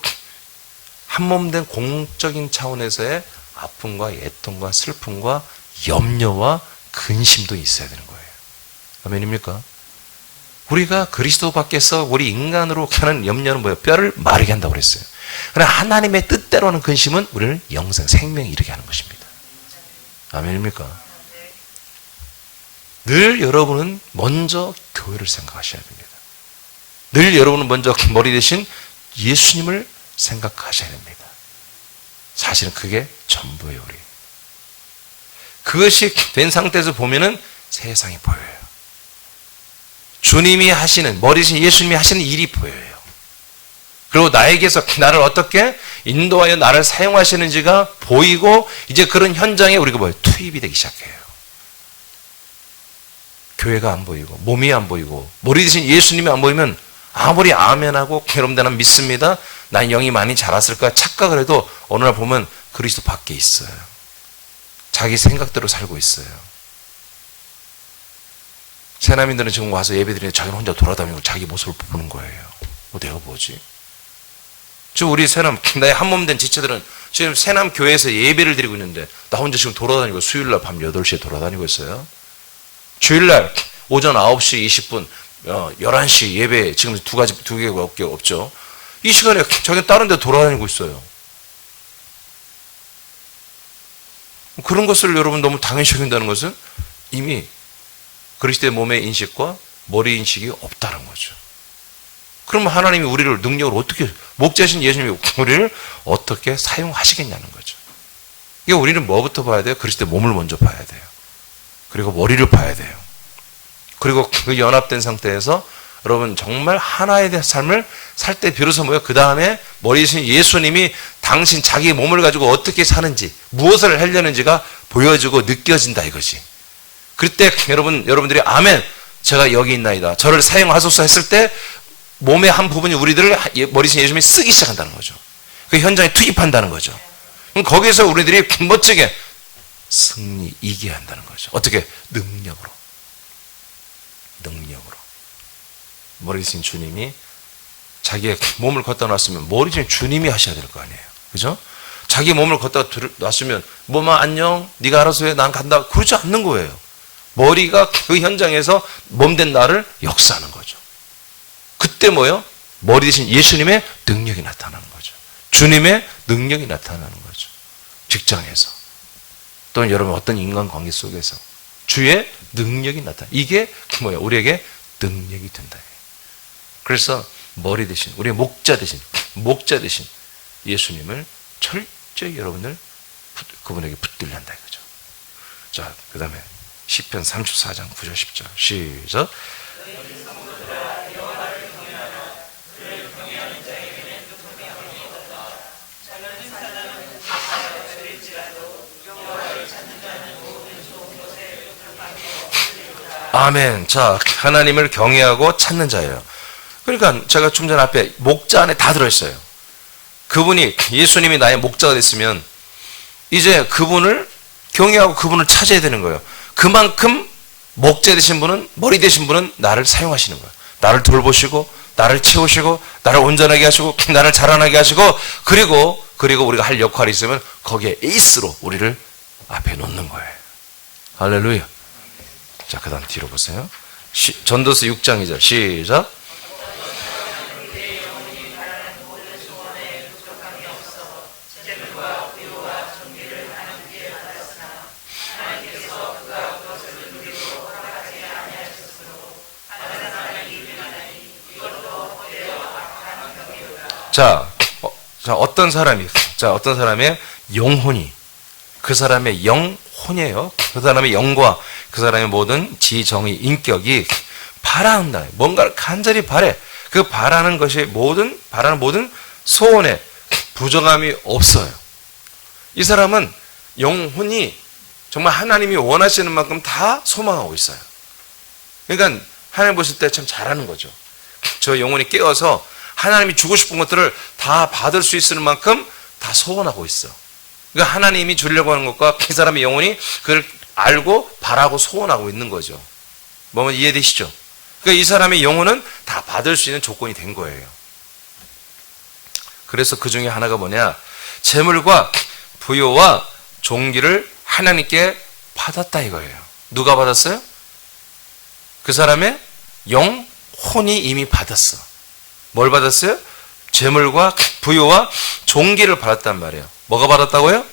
한 몸 된 공적인 차원에서의 아픔과 애통과 슬픔과 염려와 근심도 있어야 되는 거예요. 아멘입니까? 우리가 그리스도 밖에서 우리 인간으로 하는 염려는 뭐예요? 뼈를 마르게 한다고 그랬어요. 그러나 하나님의 뜻대로 하는 근심은 우리를 영생, 생명에 이르게 하는 것입니다. 아멘입니까? 늘 여러분은 먼저 교회를 생각하셔야 됩니다. 늘 여러분은 먼저 머리 대신 예수님을 생각하셔야 됩니다. 사실은 그게 전부예요, 우리. 그것이 된 상태에서 보면은 세상이 보여요. 주님이 하시는, 머리 대신 예수님이 하시는 일이 보여요. 그리고 나에게서 나를 어떻게 인도하여 나를 사용하시는지가 보이고, 이제 그런 현장에 우리가 뭐예요? 투입이 되기 시작해요. 교회가 안 보이고, 몸이 안 보이고, 머리 대신 예수님이 안 보이면 아무리 아멘하고 여러분들 난 믿습니다, 난 영이 많이 자랐을 거야 착각을 해도 어느 날 보면 그리스도 밖에 있어요. 자기 생각대로 살고 있어요. 새남인들은 지금 와서 예배드리는데 자기는 혼자 돌아다니고 자기 모습을 보는 거예요. 내가 뭐지? 지금 우리 새남, 나의 한 몸 된 지체들은 지금 새남 교회에서 예배를 드리고 있는데 나 혼자 지금 돌아다니고 수요일날 밤 8시에 돌아다니고 있어요. 주일날 오전 9시 20분 11시 예배 지금 두 개밖에 없죠. 이 시간에 자기는 다른 데 돌아다니고 있어요. 그런 것을 여러분 너무 당연시 여긴다는 것은 이미 그리스도의 몸의 인식과 머리 인식이 없다는 거죠. 그러면 하나님이 우리를 능력을 어떻게, 목자신 예수님이 우리를 어떻게 사용하시겠냐는 거죠. 이게 우리는 뭐부터 봐야 돼요? 그리스도의 몸을 먼저 봐야 돼요. 그리고 머리를 봐야 돼요. 그리고 그 연합된 상태에서 여러분 정말 하나에 대한 삶을 살 때 비로소 뭐예요? 그 다음에 머리이신 예수님이 당신 자기 몸을 가지고 어떻게 사는지, 무엇을 하려는지가 보여지고 느껴진다 이거지. 그때 여러분들이 아멘, 제가 여기 있나이다, 저를 사용하소서 했을 때 몸의 한 부분이 우리들을 머리이신 예수님이 쓰기 시작한다는 거죠. 그 현장에 투입한다는 거죠. 그럼 거기서 우리들이 멋지게 승리, 이기게 한다는 거죠. 어떻게? 능력으로. 머리신 주님이 자기의 몸을 걷다 놨으면 머리신 주님이 하셔야 될 거 아니에요. 그죠? 자기 몸을 걷다 놨으면 뭐만 안녕, 네가 알아서 해, 난 간다, 그러지 않는 거예요. 머리가 그 현장에서 몸된 나를 역사하는 거죠. 그때 뭐예요? 머리 대신 예수님의 능력이 나타나는 거죠. 주님의 능력이 나타나는 거죠. 직장에서 또는 여러분 어떤 인간관계 속에서 주의 능력이 나타나. 이게 뭐예요? 우리에게 능력이 된다. 그래서 머리 대신, 우리의 목자 대신 예수님을 철저히 여러분을 그분에게 붙들려 한다 이거죠. 자, 그 다음에 시편 34장 9절 10절 시작. 아멘. 자, 하나님을 경외하고 찾는 자예요. 그러니까 제가 좀 전 앞에 목자 안에 다 들어있어요. 그분이, 예수님이 나의 목자가 됐으면 이제 그분을 경외하고 그분을 찾아야 되는 거예요. 그만큼 목자 되신 분은, 머리 되신 분은 나를 사용하시는 거예요. 나를 돌보시고 나를 채우시고 나를 온전하게 하시고 나를 자라나게 하시고, 그리고 우리가 할 역할이 있으면 거기에 에이스로 우리를 앞에 놓는 거예요. 할렐루야. 자, 그 다음 뒤로 보세요. 전도서 6장 2절 시작. 자, 어떤 사람의 영혼이, 그 사람의 영혼이에요. 그 사람의 영과 그 사람의 모든 지정의 인격이 바란다. 뭔가를 간절히 바래. 그 바라는 것이 바라는 모든 소원에 부정함이 없어요. 이 사람은 영혼이 정말 하나님이 원하시는 만큼 다 소망하고 있어요. 그러니까 하나님 보실 때 참 잘하는 거죠. 저 영혼이 깨어서 하나님이 주고 싶은 것들을 다 받을 수 있을 만큼 다 소원하고 있어. 그러니까 하나님이 주려고 하는 것과 그 사람의 영혼이 그걸 알고 바라고 소원하고 있는 거죠. 뭐면 이해되시죠? 그러니까 이 사람의 영혼은 다 받을 수 있는 조건이 된 거예요. 그래서 그 중에 하나가 뭐냐? 재물과 부요와 종기를 하나님께 받았다 이거예요. 누가 받았어요? 그 사람의 영혼이 이미 받았어. 뭘 받았어요? 재물과 부요와 종기를 받았단 말이에요. 뭐가 받았다고요?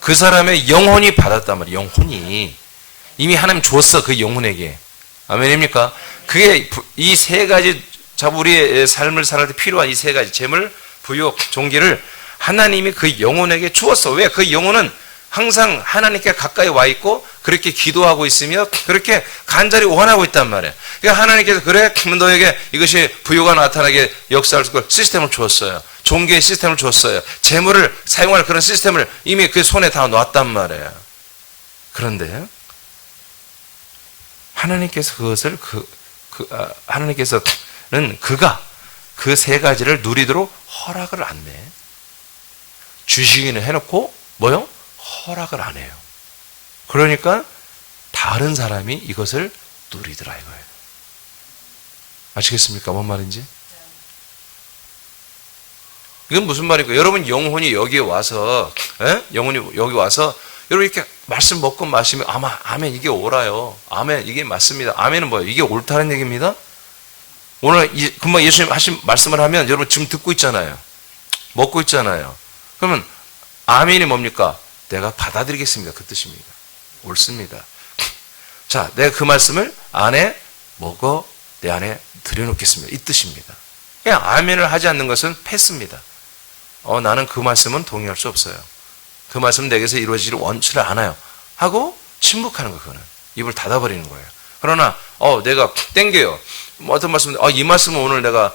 그 사람의 영혼이 받았단 말이에요. 영혼이 이미 하나님 줬어. 그 영혼에게. 아멘입니까? 그게 이 세 가지 우리의 삶을 살아갈 때 필요한 이 세 가지 재물, 부요, 종기를 하나님이 그 영혼에게 주었어. 왜? 그 영혼은 항상 하나님께 가까이 와 있고 그렇게 기도하고 있으며 그렇게 간절히 원하고 있단 말이에요. 그러니까 하나님께서 그래 너에게 이것이 부요가 나타나게 역사할 수 있고 시스템을 주었어요. 종교의 시스템을 줬어요. 재물을 사용할 그런 시스템을 이미 그 손에 다 놨단 말이에요. 그런데 하나님께서 그것을 하나님께서는 그가 그 세 가지를 누리도록 허락을 안 내. 주시기는 해놓고 뭐요? 허락을 안 해요. 그러니까 다른 사람이 이것을 누리더라 이거예요. 아시겠습니까? 뭔 말인지? 이건 무슨 말이고? 여러분 영혼이 여기에 와서 영혼이 여기 와서 여러분 이렇게 말씀 먹고 마시면 아멘 이게 옳아요. 아멘 이게 맞습니다. 아멘은 뭐예요? 이게 옳다는 얘기입니다. 오늘 금방 예수님 하신 말씀을 하면 여러분 지금 듣고 있잖아요. 먹고 있잖아요. 그러면 아멘이 뭡니까? 내가 받아들이겠습니다. 그 뜻입니다. 옳습니다. 자, 내가 그 말씀을 안에 먹어 내 안에 들여놓겠습니다. 이 뜻입니다. 그냥 아멘을 하지 않는 것은 패스입니다. 나는 그 말씀은 동의할 수 없어요. 그 말씀은 내게서 이루어지기를 원치를 않아요. 하고 침묵하는 거 그거는. 입을 닫아버리는 거예요. 그러나 내가 땡겨요. 어떤 말씀, 이 말씀은 오늘 내가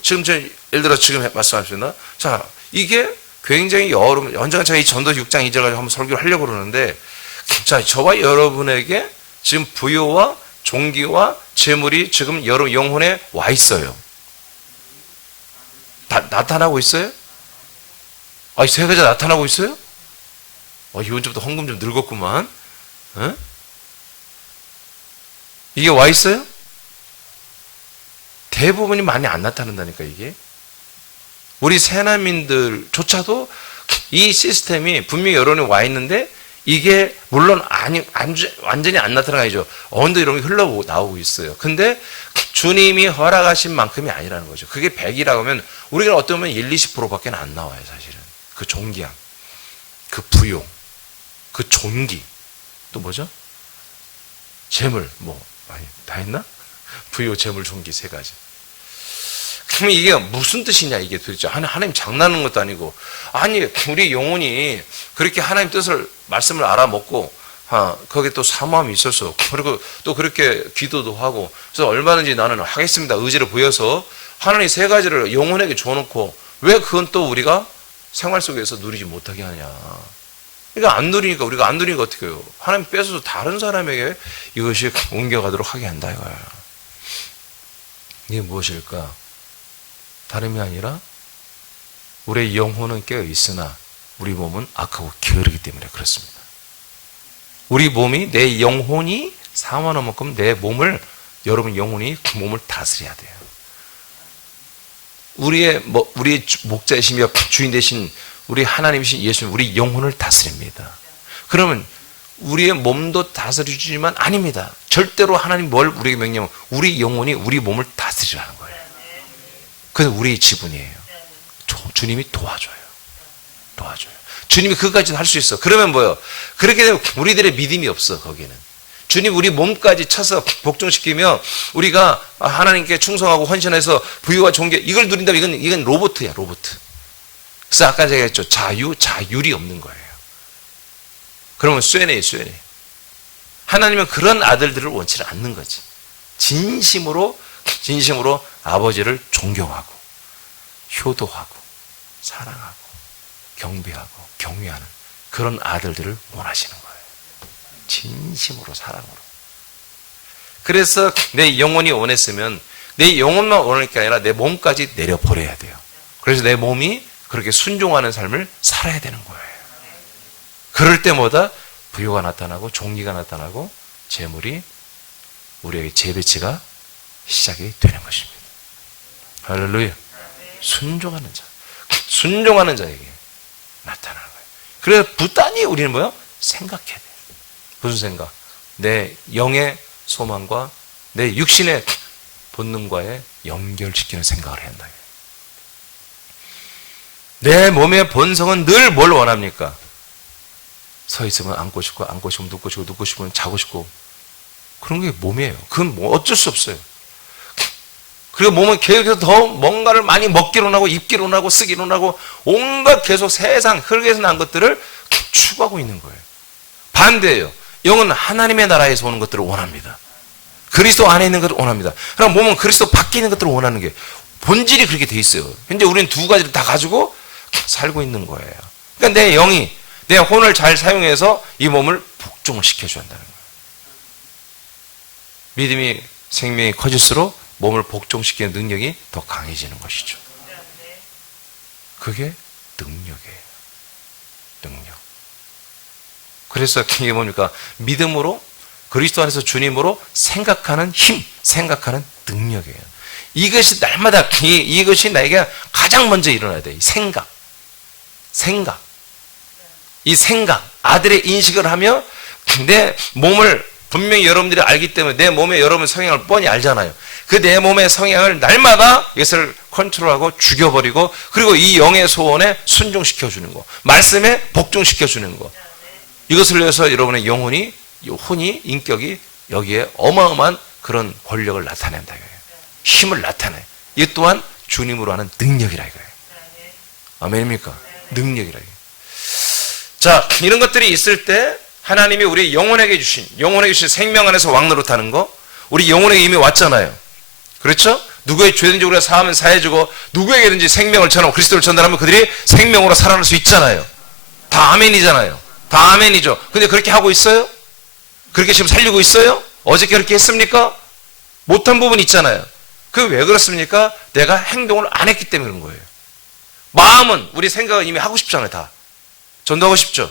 지금 예를 들어 지금 말씀하셨나? 자, 이게 굉장히 여러분 언젠가 제가 이 전도 6장 2절 가지고 한번 설교를 하려고 그러는데 자, 저와 여러분에게 지금 부요와 종기와 재물이 지금 여러분 영혼에 와 있어요. 나타나고 있어요? 이 세 가지가 나타나고 있어요? 이번 주부터 헌금 좀 늙었구만. 이게 와 있어요? 대부분이 많이 안 나타난다니까 이게. 우리 새난민들조차도 이 시스템이 분명히 여론에 와 있는데 이게 물론 완전히 안 나타나죠. 언더 이런 게 흘러나오고 있어요. 근데 주님이 허락하신 만큼이 아니라는 거죠. 그게 100이라고 하면 우리가 어떻게 보면 1, 20%밖에 안 나와요 사실은. 그 존귀함, 그 부요, 그 존귀, 또 뭐죠? 재물, 다 했나? 부요, 재물, 존귀 세 가지. 그러면 이게 무슨 뜻이냐 이게 도대체. 하나님 장난하는 것도 아니고. 아니 우리 영혼이 그렇게 하나님 뜻을 말씀을 알아먹고 거기에 또 사모함이 있어서 그리고 또 그렇게 기도도 하고 그래서 얼마든지 나는 하겠습니다 의지를 보여서 하나님 세 가지를 영혼에게 줘놓고 왜 그건 또 우리가 생활 속에서 누리지 못하게 하냐. 그러니까 안 누리니까 우리가 안 누리니까 어떻게 해요. 하나님 뺏어서 다른 사람에게 이것이 옮겨가도록 하게 한다 이거야. 이게 무엇일까? 다름이 아니라 우리의 영혼은 깨어 있으나 우리 몸은 악하고 게으르기 때문에 그렇습니다. 우리 몸이 내 영혼이 사모하는 만큼 내 몸을 여러분 영혼이 그 몸을 다스려야 돼요. 우리의 목자이시며 주인 되신 우리 하나님이신 예수님 우리 영혼을 다스립니다. 그러면 우리의 몸도 다스려주지만 아닙니다. 절대로 하나님 뭘 우리에게 명령하면 우리 영혼이 우리 몸을 다스리라는 거예요. 그래서 우리의 지분이에요. 주님이 도와줘요. 주님이 그것까지도 할 수 있어. 그러면 뭐예요? 그렇게 되면 우리들의 믿음이 없어 거기는. 주님 우리 몸까지 쳐서 복종시키며 우리가 하나님께 충성하고 헌신해서 부유와 존귀 이걸 누린다면 이건 로봇이야 로봇. 그래서 아까 제가 했죠. 자율이 없는 거예요. 그러면 쇠뇌. 하나님은 그런 아들들을 원치 않는 거지. 진심으로 아버지를 존경하고 효도하고 사랑하고 경배하고 경외하는 그런 아들들을 원하시는 거예요. 진심으로 사랑으로. 그래서 내 영혼이 원했으면 내 영혼만 원할 게 아니라 내 몸까지 내려버려야 돼요. 그래서 내 몸이 그렇게 순종하는 삶을 살아야 되는 거예요. 그럴 때마다 부요가 나타나고 종기가 나타나고 재물이 우리에게 재배치가 시작이 되는 것입니다. 할렐루야. 순종하는 자. 순종하는 자에게 나타나는 거예요. 그래서 부단히 우리는 뭐요? 생각해야 돼요. 무슨 생각? 내 영의 소망과 내 육신의 본능과의 연결시키는 생각을 해야 한다. 내 몸의 본성은 늘 뭘 원합니까? 서 있으면 앉고 싶고, 앉고 싶으면 눕고 싶고, 눕고 싶으면 자고 싶고. 그런 게 몸이에요. 그건 뭐 어쩔 수 없어요. 그리고 몸은 계속해서 더 뭔가를 많이 먹기로 하고, 입기로 하고, 쓰기로 하고, 온갖 계속 세상, 흙에서 난 것들을 추구하고 있는 거예요. 반대예요. 영은 하나님의 나라에서 오는 것들을 원합니다. 그리스도 안에 있는 것을 원합니다. 그럼 몸은 그리스도 밖에 있는 것들을 원하는 게 본질이 그렇게 돼 있어요. 현재 우리는 두 가지를 다 가지고 살고 있는 거예요. 그러니까 내 영이 내 혼을 잘 사용해서 이 몸을 복종을 시켜줘야 한다는 거예요. 믿음이 생명이 커질수록 몸을 복종시키는 능력이 더 강해지는 것이죠. 그게 능력이에요. 능력. 그래서 이게 뭡니까? 믿음으로 그리스도 안에서 주님으로 생각하는 힘, 생각하는 능력이에요. 이것이 날마다 이것이 나에게 가장 먼저 일어나야 돼. 생각. 이 생각, 아들의 인식을 하며 내 몸을 분명히 여러분들이 알기 때문에 내 몸에 여러분 성향을 뻔히 알잖아요. 그 내 몸의 성향을 날마다 이것을 컨트롤하고 죽여버리고 그리고 이 영의 소원에 순종시켜주는 거. 말씀에 복종시켜주는 거. 이것을 위해서 여러분의 영혼이, 혼이, 인격이 여기에 어마어마한 그런 권력을 나타낸다. 힘을 나타내. 이 또한 주님으로 하는 능력이라 이거예요. 아멘입니까? 능력이라 이거예요. 자, 이런 것들이 있을 때 하나님이 우리 영혼에게 주신 생명 안에서 왕노릇하는 거, 우리 영혼에게 이미 왔잖아요. 그렇죠? 누구의 죄든지 우리가 사하면 사해주고 누구에게든지 생명을 전하고 그리스도를 전달하면 그들이 생명으로 살아날 수 있잖아요. 다 아멘이잖아요. 다 아멘이죠. 근데 그렇게 하고 있어요? 그렇게 지금 살리고 있어요? 어저께 그렇게 했습니까? 못한 부분이 있잖아요. 그게 왜 그렇습니까? 내가 행동을 안 했기 때문에 그런 거예요. 마음은, 우리 생각은 이미 하고 싶잖아요. 다 전도하고 싶죠.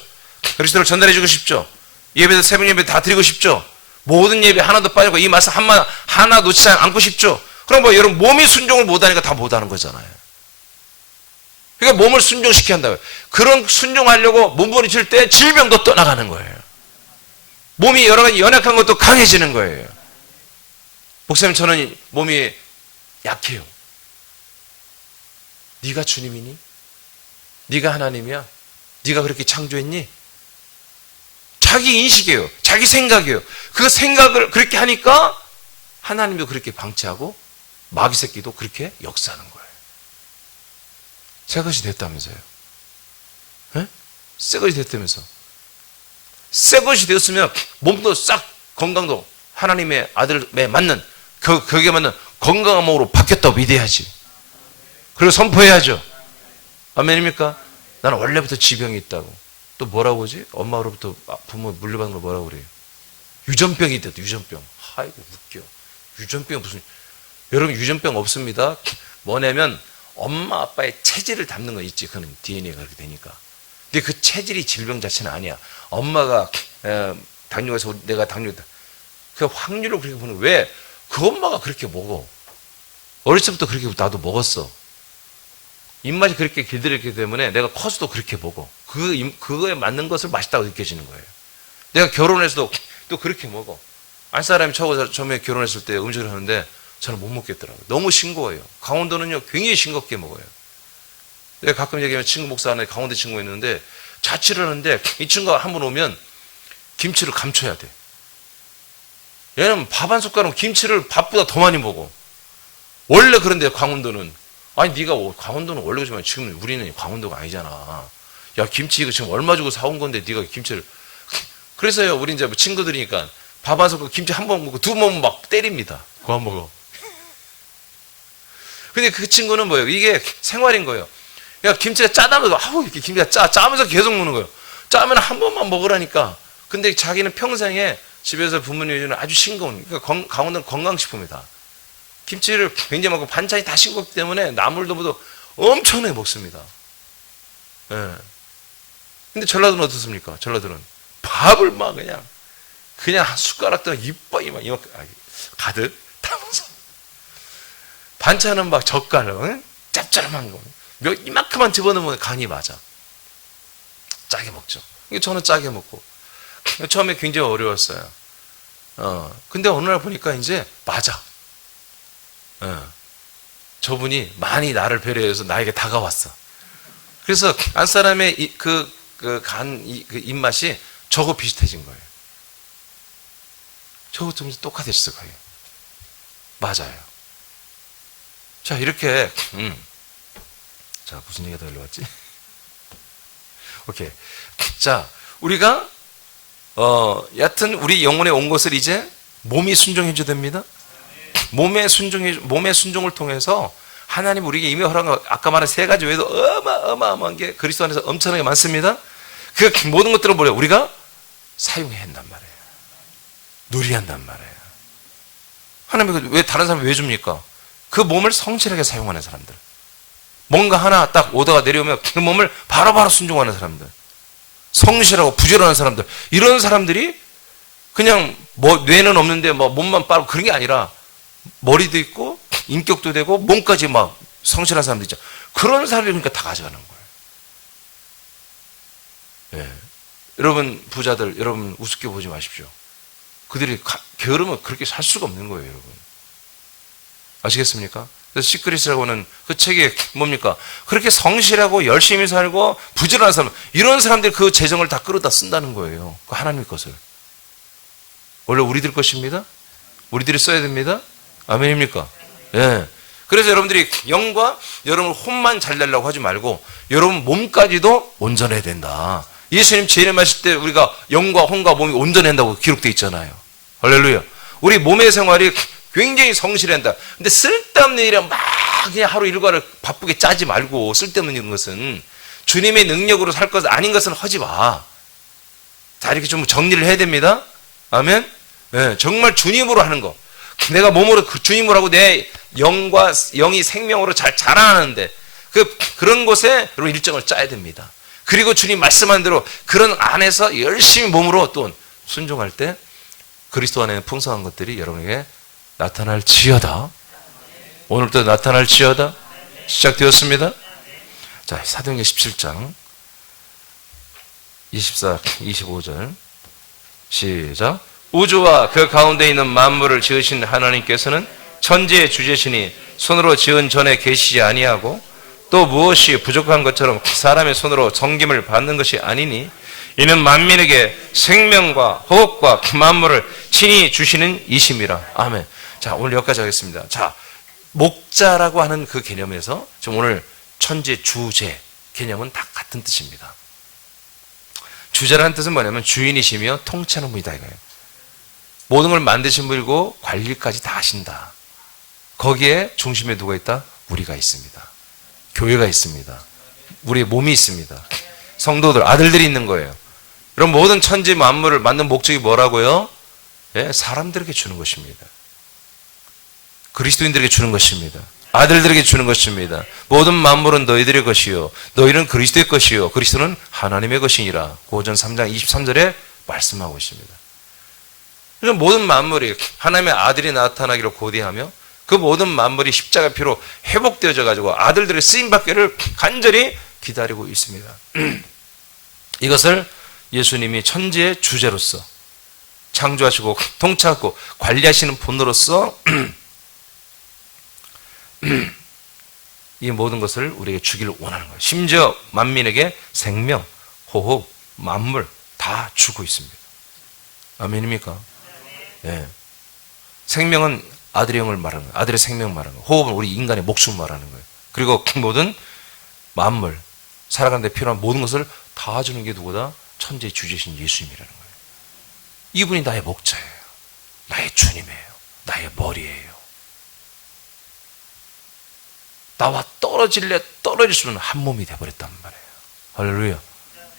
그리스도를 전달해주고 싶죠. 예배도 세번 예배 다 드리고 싶죠. 모든 예배 하나도 빠지고 이 말씀 하나 놓치지 않고 싶죠. 그럼 뭐 여러분 몸이 순종을 못하니까 다 못하는 거잖아요. 그러니까 몸을 순종시켜야 한다고요. 그런 순종하려고 몸부림칠 때 질병도 떠나가는 거예요. 몸이 여러 가지 연약한 것도 강해지는 거예요. 목사님, 저는 몸이 약해요. 네가 주님이니? 네가 하나님이야? 네가 그렇게 창조했니? 자기 인식이에요. 자기 생각이에요. 그 생각을 그렇게 하니까 하나님도 그렇게 방치하고 마귀 새끼도 그렇게 역사하는 거예요. 새 것이 됐다면서요. 에? 새 것이 됐다면서. 새 것이 되었으면 몸도 싹 건강도 하나님의 아들에 맞는 거기에 맞는 건강한 몸으로 바뀌었다고 믿어야지. 그리고 선포해야죠. 아멘입니까? 나는 원래부터 지병이 있다고. 또 뭐라고 하지? 엄마로부터 부모 물려받은 걸 뭐라고 그래요? 유전병이 있대요. 유전병. 아이고 웃겨. 유전병 무슨, 여러분 유전병 없습니다. 뭐냐면 엄마 아빠의 체질을 담는 거 있지. 그건 DNA가 그렇게 되니까. 근데 그 체질이 질병 자체는 아니야. 엄마가 당뇨가 있어 내가 당뇨다. 그 확률을 그렇게 보는 거야. 왜? 그 엄마가 그렇게 먹어. 어렸을 때부터 그렇게 나도 먹었어. 입맛이 그렇게 길들였기 때문에 내가 커서도 그렇게 먹어. 그거에 맞는 것을 맛있다고 느껴지는 거예요. 내가 결혼해서도 또 그렇게 먹어. 안사람이 처음에 결혼했을 때 음식을 하는데 저는 못 먹겠더라고요. 너무 싱거워요. 강원도는요 굉장히 싱겁게 먹어요. 내가 가끔 얘기하면 친구 목사 안에 강원도 친구가 있는데 자취를 하는데 이 친구가 한 번 오면 김치를 감춰야 돼. 얘는 밥 한 숟가락 김치를 밥보다 더 많이 먹어. 원래 그런데 강원도는, 아니 네가 강원도는 원래 그렇지만 지금 우리는 강원도가 아니잖아. 야 김치 이거 지금 얼마 주고 사온 건데 네가 김치를. 그래서요 우리 이제 친구들이니까 밥 한 숟갈 김치 한 번 먹고 두 번 막 때립니다. 그만 먹어. 근데 그 친구는 뭐예요? 이게 생활인 거예요. 야, 김치가 짜다면서, 아우, 이렇게 김치가 짜면서 계속 먹는 거예요. 짜면 한 번만 먹으라니까. 근데 자기는 평생에 집에서 부모님이 주는 아주 싱거운, 그러니까 강원도는 건강식품이다. 김치를 굉장히 먹고 반찬이 다 싱겁기 때문에 나물도 엄청나게 먹습니다. 예. 근데 전라도는 어떻습니까? 전라도는 밥을 막 그냥 한 숟가락도 이빨이 막 가득 담아서. 반찬은 막 젓갈로, 응? 짭짤한 거. 이만큼만 집어넣으면 간이 맞아. 짜게 먹죠. 저는 짜게 먹고. 처음에 굉장히 어려웠어요. 근데 어느 날 보니까 이제 맞아. 저분이 많이 나를 배려해서 나에게 다가왔어. 그래서 안 사람의 그 입맛이 저거 비슷해진 거예요. 저거 좀 똑같았을 거예요. 맞아요. 자, 이렇게, 자, 무슨 얘기가 더 올라왔지? 오케이. 자, 우리가, 여하튼 우리 영혼에 온 것을 이제 몸이 순종해줘야 됩니다. 몸의 순종을 통해서 하나님 우리에게 이미 허락한 것, 아까 말한 세 가지 외에도 어마어마한 게 그리스도 안에서 엄청나게 많습니다. 그 모든 것들을 뭐래요? 우리가 사용해야 한단 말이에요. 누려야 한단 말이에요. 하나님이 왜 다른 사람이 왜 줍니까? 그 몸을 성실하게 사용하는 사람들. 뭔가 하나 딱 오다가 내려오면 그 몸을 바로바로 순종하는 사람들. 성실하고 부지런한 사람들. 이런 사람들이 그냥 뇌는 없는데 몸만 빠르고 그런 게 아니라 머리도 있고 인격도 되고 몸까지 막 성실한 사람들 있죠. 그런 사람들이 그러니까 다 가져가는 거예요. 예. 여러분 부자들, 여러분 우습게 보지 마십시오. 그들이 게으르면 그렇게 살 수가 없는 거예요, 여러분. 아시겠습니까? 그래서 시크릿이라고 하는 그 책이 뭡니까? 그렇게 성실하고 열심히 살고 부지런한 사람, 이런 사람들이 그 재정을 다 끌어다 쓴다는 거예요. 그 하나님의 것을. 원래 우리들 것입니다. 우리들이 써야 됩니다. 아멘입니까? 예. 그래서 여러분들이 영과 여러분 혼만 잘 내려고 하지 말고 여러분 몸까지도 온전해야 된다. 예수님 재림하실 때 우리가 영과 혼과 몸이 온전해진다고 기록되어 있잖아요. 할렐루야. 우리 몸의 생활이 굉장히 성실해야 한다. 근데 쓸데없는 일에 막 그냥 하루 일과를 바쁘게 짜지 말고, 쓸데없는 이런 것은 주님의 능력으로 살 것 아닌 것은 하지 마. 다 이렇게 좀 정리를 해야 됩니다. 아멘. 네, 정말 주님으로 하는 거. 내가 몸으로 주님으로 하고 내 영이 생명으로 잘 자라나는데 그런 곳에 여러분 일정을 짜야 됩니다. 그리고 주님 말씀한 대로 그런 안에서 열심히 몸으로 또 순종할 때 그리스도 안에 풍성한 것들이 여러분에게 나타날지어다. 오늘도 나타날지어다. 시작되었습니다. 자, 사도행전 17장 24, 25절 시작. 우주와 그 가운데 있는 만물을 지으신 하나님께서는 천지의 주제시니 손으로 지은 전에 계시지 아니하고 또 무엇이 부족한 것처럼 사람의 손으로 섬김을 받는 것이 아니니 이는 만민에게 생명과 호흡과 만물을 친히 주시는 이심이라. 아멘. 자, 오늘 여기까지 하겠습니다. 자, 목자라고 하는 그 개념에서 지금 오늘 천지 주제 개념은 다 같은 뜻입니다. 주제라는 뜻은 뭐냐면 주인이시며 통치하는 분이다 이거예요. 모든 걸 만드신 분이고 관리까지 다 하신다. 거기에 중심에 누가 있다? 우리가 있습니다. 교회가 있습니다. 우리의 몸이 있습니다. 성도들, 아들들이 있는 거예요. 그럼 모든 천지 만물을 만든 목적이 뭐라고요? 예, 사람들에게 주는 것입니다. 그리스도인들에게 주는 것입니다. 아들들에게 주는 것입니다. 모든 만물은 너희들의 것이요 너희는 그리스도의 것이요 그리스도는 하나님의 것이니라. 고전 3장 23절에 말씀하고 있습니다. 그래서 모든 만물이 하나님의 아들이 나타나기를 고대하며 그 모든 만물이 십자가 피로 회복되어져 가지고 아들들의 쓰임받기를 간절히 기다리고 있습니다. 이것을 예수님이 천지의 주제로서 창조하시고 통치하고 관리하시는 분으로서 이 모든 것을 우리에게 주기를 원하는 거예요. 심지어 만민에게 생명, 호흡, 만물 다 주고 있습니다. 아멘입니까? 예. 생명은 아들의 영을 말하는 거예요. 아들의 생명 말하는 거예요. 호흡은 우리 인간의 목숨을 말하는 거예요. 그리고 모든 만물, 살아가는 데 필요한 모든 것을 다 주는 게 누구다? 천지의 주제신 예수님이라는 거예요. 이분이 나의 목자예요. 나의 주님이에요. 나의 머리예요. 나와 떨어질 수는 한 몸이 되어버렸단 말이에요. 할렐루야.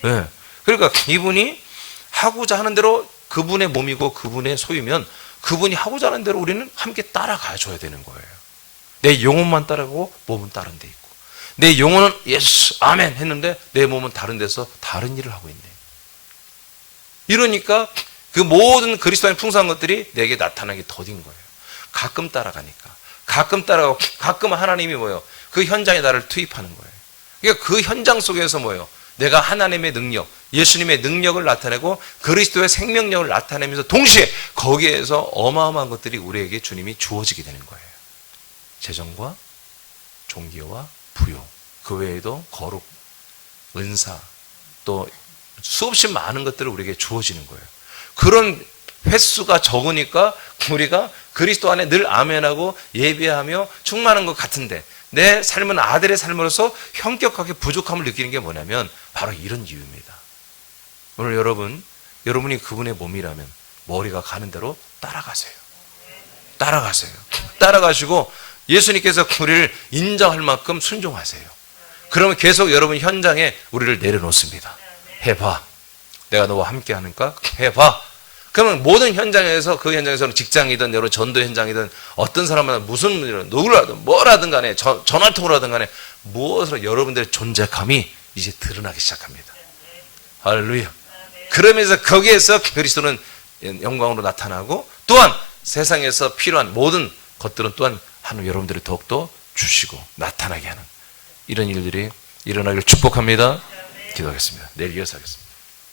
네. 그러니까 이분이 하고자 하는 대로 그분의 몸이고 그분의 소유면 그분이 하고자 하는 대로 우리는 함께 따라가 줘야 되는 거예요. 내 영혼만 따라가고 몸은 다른 데 있고, 내 영혼은 예수 아멘 했는데 내 몸은 다른 데서 다른 일을 하고 있네. 이러니까 그 모든 그리스도 안에 풍성한 것들이 내게 나타나기 더딘 거예요. 가끔 따라가니까. 가끔 따라가고 가끔 하나님이 뭐예요? 그 현장에 나를 투입하는 거예요. 그러니까 그 현장 속에서 뭐예요? 내가 하나님의 능력, 예수님의 능력을 나타내고 그리스도의 생명력을 나타내면서 동시에 거기에서 어마어마한 것들이 우리에게 주님이 주어지게 되는 거예요. 재정과 종교와 부요, 그 외에도 거룩, 은사, 또 수없이 많은 것들을 우리에게 주어지는 거예요. 그런 횟수가 적으니까 우리가 그리스도 안에 늘 아멘하고 예배하며 충만한 것 같은데 내 삶은 아들의 삶으로서 현격하게 부족함을 느끼는 게 뭐냐면 바로 이런 이유입니다. 오늘 여러분이 그분의 몸이라면 머리가 가는 대로 따라가세요. 따라가시고 예수님께서 우리를 인정할 만큼 순종하세요. 그러면 계속 여러분 현장에 우리를 내려놓습니다. 해봐. 내가 너와 함께 하니까 해봐. 그러면 모든 현장에서, 그 현장에서는 직장이든 여러 전도 현장이든 어떤 사람은 무슨 일을 누구라든 뭐라든 간에 전화통으로 하든 간에 무엇으로 여러분들의 존재감이 이제 드러나기 시작합니다. 할렐루야. 그러면서 거기에서 그리스도는 영광으로 나타나고 또한 세상에서 필요한 모든 것들은 또한 하나님 여러분들이 더욱더 주시고 나타나게 하는 이런 일들이 일어나기를 축복합니다. 기도하겠습니다. 내일 이어서 하겠습니다.